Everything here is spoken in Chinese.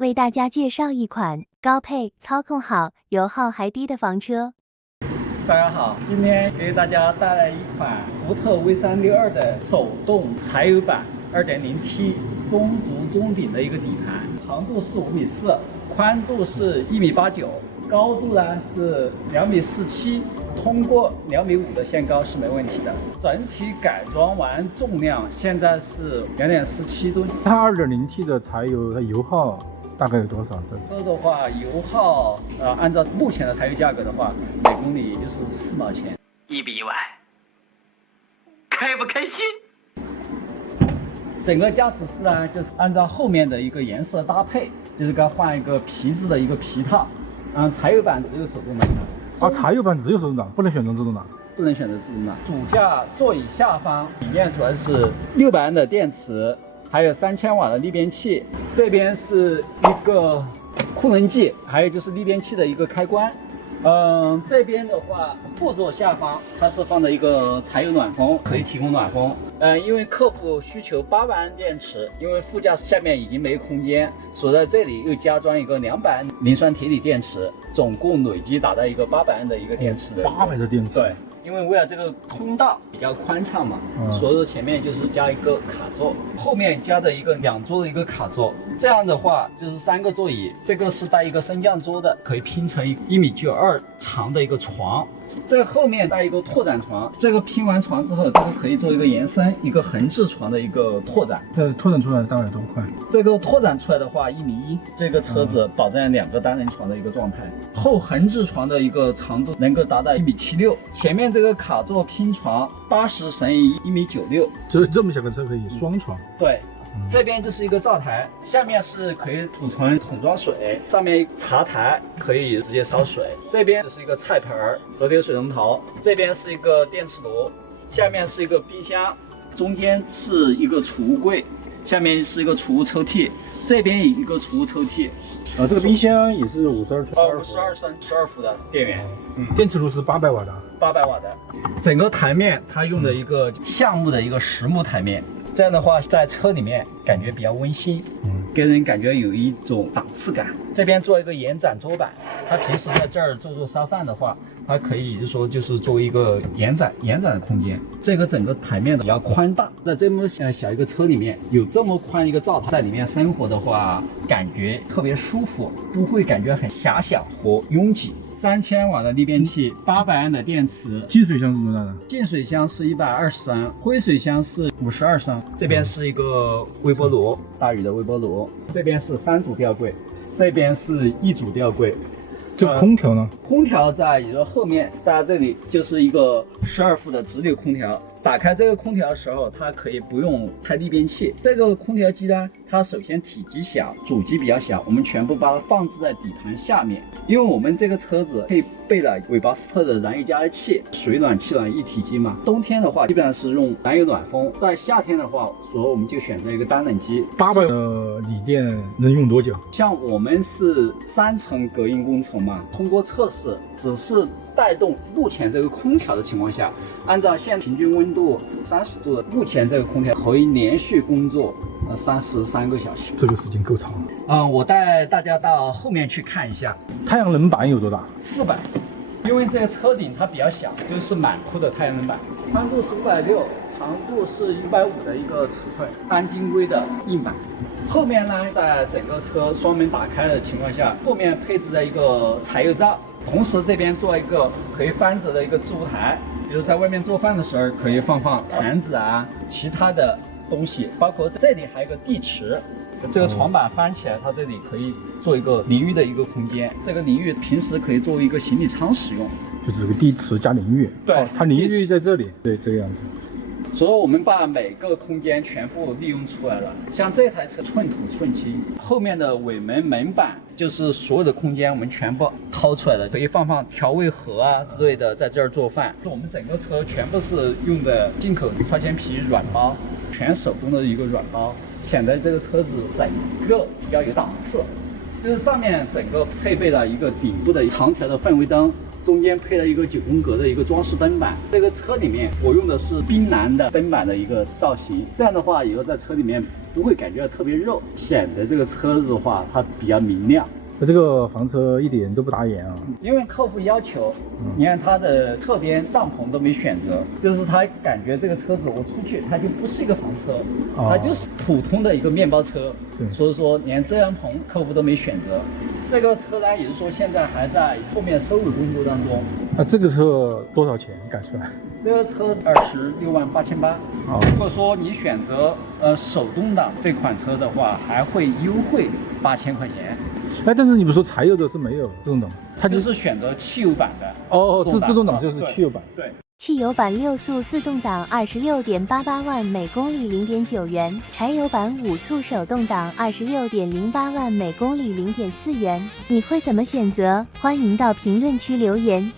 为大家介绍一款高配、操控好、油耗还低的房车。大家好，今天给大家带来一款福特 V362的手动柴油版 2.0T 中足中顶的一个底盘，长度是5.4米，宽度是1.89米，高度呢是2.47米，通过2.5米的限高是没问题的。整体改装完重量现在是2.47吨。它 2.0T 的柴油，它油耗大概有多少？车的话，油耗按照目前的柴油价格的话，每公里也就是4毛钱。1比100，开不开心？整个驾驶室呢，就是按照后面的一个颜色搭配，就是该换一个皮质的一个皮套。柴油版只有手动挡的。柴油版只有手动挡，不能选择自动挡。不能选择自动挡。主驾座椅下方里面主要是600安的电池，还有3000瓦的逆变器，这边是一个库能计，还有就是逆变器的一个开关。这边的话，副座下方它是放的一个柴油暖风，可以提供暖风。因为客户需求800安电池，因为副驾驶下面已经没空间，所以在这里又加装一个200安磷酸铁锂电池，总共累计达到一个800安的一个电池的。800的电池。对。因为为了这个通道比较宽敞嘛，所以说前面就是加一个卡座，后面加的一个2桌的一个卡座，这样的话就是3个座椅，这个是带一个升降桌的，可以拼成1.92米长的一个床。这后面带一个拓展床，这个拼完床之后，这个可以做一个延伸，一个横置床的一个拓展。这拓展出来大概有多宽？这个拓展出来的话1.1米，这个车子保证2个单人床的一个状态。后横置床的一个长度能够达到1.76米，前面这个卡座拼床80乘以1.96米，就是这么小个车可以双床。对。这边就是一个灶台，下面是可以储存桶装水，上面茶台可以直接烧水。这边就是一个菜盆儿，折叠水龙头，这边是一个电磁炉，下面是一个冰箱，中间是一个储物柜，下面是一个储物抽屉，这边一个储物抽屉。这个冰箱也是52升12伏的电源。电磁炉是800瓦的。800瓦的。整个台面它用的一个橡木的一个实木台面。这样的话，在车里面感觉比较温馨，给人感觉有一种档次感。这边做一个延展桌板，他平时在这儿做烧饭的话，它可以就是作为一个延展的空间。这个整个台面比较宽大，在这么小一个车里面有这么宽一个灶台，在里面生活的话，感觉特别舒服，不会感觉很狭小和拥挤。3000瓦的逆变器，800安的电池。进水箱是多大的？进水箱是120升，灰水箱是52升。这边是一个微波炉，大宇的微波炉。这边是3组吊柜，这边是1组吊柜。这空调呢？空调在后面，在这里就是一个12伏的直流空调。打开这个空调的时候，它可以不用开逆变器。这个空调机呢，它首先体积小，主机比较小，我们全部把它放置在底盘下面。因为我们这个车子配备了韦巴斯特的燃油加热器，水暖气暖一体机嘛。冬天的话，基本上是用燃油暖风；在夏天的话，所以我们就选择一个单冷机。800的锂电能用多久？像我们是3层隔音工程嘛，通过测试，只是带动目前这个空调的情况下，按照现平均温度30度的，目前这个空调可以连续工作33个小时。这个时间够长了。我带大家到后面去看一下。太阳能板有多大？400。因为这个车顶它比较小，就是满库的太阳能板，宽度是560，长度是150的一个尺寸，单晶硅的硬板。后面呢，在整个车双门打开的情况下，后面配置了一个柴油灶。同时这边做一个可以翻折的一个置物台，比如在外面做饭的时候可以放盘子啊，其他的东西，包括这里还有一个地池，这个床板翻起来，它这里可以做一个淋浴的一个空间。这个淋浴平时可以作为一个行李舱使用，就是个地池加淋浴。对，它淋浴在这里，对，这个样子。所以我们把每个空间全部利用出来了。像这台车寸土寸金，后面的尾门门板就是所有的空间我们全部掏出来了，可以放调味盒啊之类的，在这儿做饭。我们整个车全部是用的进口超纤皮软包，全手工的一个软包，显得这个车子整个比较有档次。就是上面整个配备了一个顶部的长条的氛围灯，中间配了一个9宫格的一个装饰灯板。这个车里面我用的是冰蓝的灯板的一个造型，这样的话以后在车里面不会感觉到特别热，显得这个车子的话它比较明亮。那这个房车一点都不打眼啊。因为客户要求，你看它的侧边帐篷都没选择，就是他感觉这个车子我出去它就不是一个房车，它就是普通的一个面包车。所以说连遮阳棚客户都没选择。这个车呢，也就是说现在还在后面收入工作当中。那这个车多少钱改出来？这个车26.888万。如果说你选择手动挡这款车的话，还会优惠8000块钱。哎，但是你不说柴油的是没有自动挡，它就是选择汽油版的。自动挡就是汽油版。对。汽油版6速自动挡26.88万每公里0.9元，柴油版5速手动挡26.08万每公里0.4元。你会怎么选择？欢迎到评论区留言。